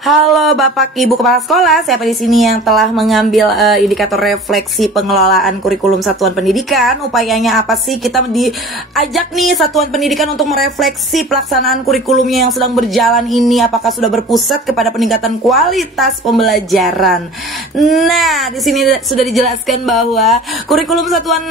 Halo Bapak Ibu Kepala Sekolah, siapa di sini yang telah mengambil indikator refleksi pengelolaan kurikulum satuan pendidikan? Upayanya apa sih? Kita diajak nih satuan pendidikan untuk merefleksi pelaksanaan kurikulumnya yang sedang berjalan ini. Apakah sudah berpusat kepada peningkatan kualitas pembelajaran? Nah, di sini sudah dijelaskan bahwa kurikulum satuan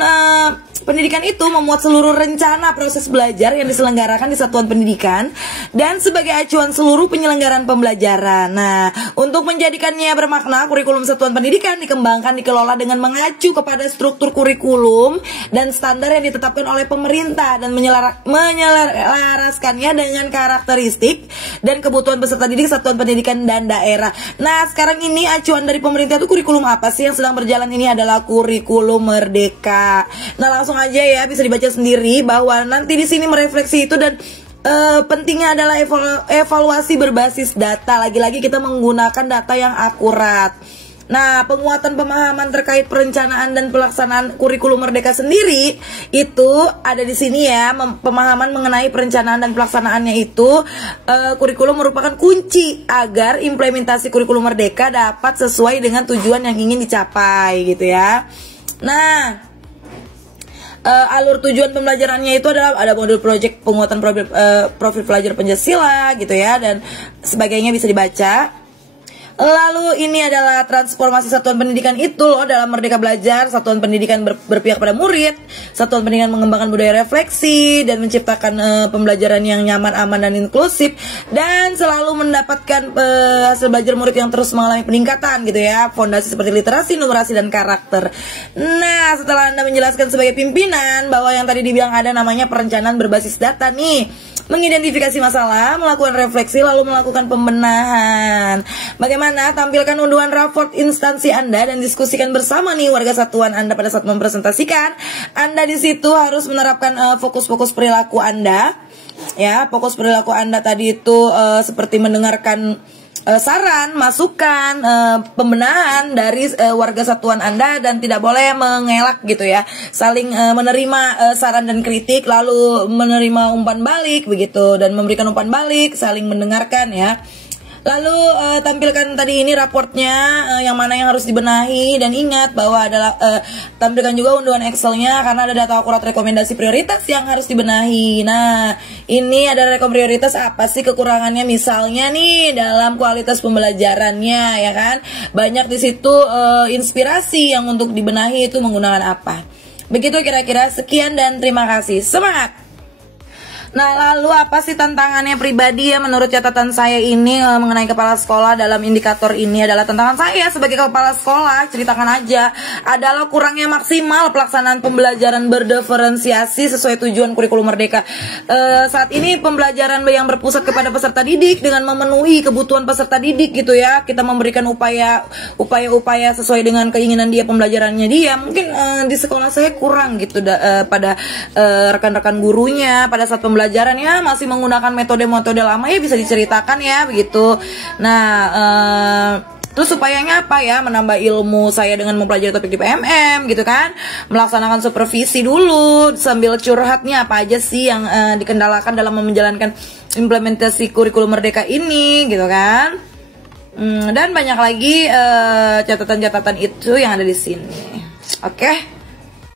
pendidikan itu memuat seluruh rencana proses belajar yang diselenggarakan di satuan pendidikan dan sebagai acuan seluruh penyelenggaraan pembelajaran. Nah, untuk menjadikannya bermakna, kurikulum satuan pendidikan dikembangkan, dikelola dengan mengacu kepada struktur kurikulum dan standar yang ditetapkan oleh pemerintah dan menyelaraskannya dengan karakteristik dan kebutuhan peserta didik satuan pendidikan dan daerah. Nah, sekarang ini acuan dari pemerintah itu kurikulum apa sih yang sedang berjalan ini? Adalah kurikulum Merdeka. Nah, langsung aja ya, bisa dibaca sendiri bahwa nanti di sini merefleksi itu dan pentingnya adalah evaluasi berbasis data. Lagi-lagi kita menggunakan data yang akurat. Nah, penguatan pemahaman terkait perencanaan dan pelaksanaan kurikulum Merdeka sendiri itu ada di sini ya. Pemahaman mengenai perencanaan dan pelaksanaannya itu kurikulum merupakan kunci agar implementasi kurikulum Merdeka dapat sesuai dengan tujuan yang ingin dicapai gitu ya. Nah, alur tujuan pembelajarannya itu adalah ada modul project penguatan profil pelajar Pancasila gitu ya, dan sebagainya bisa dibaca. Lalu ini adalah transformasi satuan pendidikan itu loh dalam Merdeka Belajar. Satuan pendidikan berpihak pada murid, satuan pendidikan mengembangkan budaya refleksi dan menciptakan pembelajaran yang nyaman, aman, dan inklusif, dan selalu mendapatkan hasil belajar murid yang terus mengalami peningkatan gitu ya, fondasi seperti literasi, numerasi, dan karakter. Nah, setelah Anda menjelaskan sebagai pimpinan bahwa yang tadi dibilang ada namanya perencanaan berbasis data nih, mengidentifikasi masalah, melakukan refleksi, lalu melakukan pembenahan. Bagaimana? Tampilkan unduhan raport instansi Anda dan diskusikan bersama nih warga satuan Anda pada saat mempresentasikan. Anda di situ harus menerapkan fokus-fokus perilaku Anda. Ya, fokus perilaku Anda tadi itu seperti mendengarkan saran, masukan, pembenahan dari warga satuan Anda dan tidak boleh mengelak gitu ya. Saling menerima saran dan kritik, lalu menerima umpan balik begitu, dan memberikan umpan balik, saling mendengarkan ya. Lalu tampilkan tadi ini raportnya yang mana yang harus dibenahi, dan ingat bahwa adalah tampilkan juga unduhan Excelnya karena ada data akurat rekomendasi prioritas yang harus dibenahi. Nah, ini ada rekom prioritas apa sih kekurangannya, misalnya nih dalam kualitas pembelajarannya ya kan. Banyak di situ inspirasi yang untuk dibenahi itu menggunakan apa. Begitu kira-kira, sekian dan terima kasih. Semangat! Nah, lalu apa sih tantangannya pribadi ya menurut catatan saya ini mengenai kepala sekolah dalam indikator ini? Adalah tantangan saya sebagai kepala sekolah, ceritakan aja, adalah kurangnya maksimal pelaksanaan pembelajaran berdiferensiasi sesuai tujuan kurikulum Merdeka. Saat ini pembelajaran yang berpusat kepada peserta didik dengan memenuhi kebutuhan peserta didik gitu ya. Kita memberikan upaya sesuai dengan keinginan dia, pembelajarannya dia. Mungkin di sekolah saya kurang gitu pada rekan-rekan gurunya pada saat pembelajaran ya masih menggunakan metode-metode lama ya, bisa diceritakan ya begitu. Nah, terus upayanya apa ya? Menambah ilmu saya dengan mempelajari topik di PMM gitu kan, melaksanakan supervisi dulu sambil curhatnya apa aja sih yang dikendalakan dalam menjalankan implementasi kurikulum Merdeka ini gitu kan. Dan banyak lagi catatan-catatan itu yang ada di sini. Oke.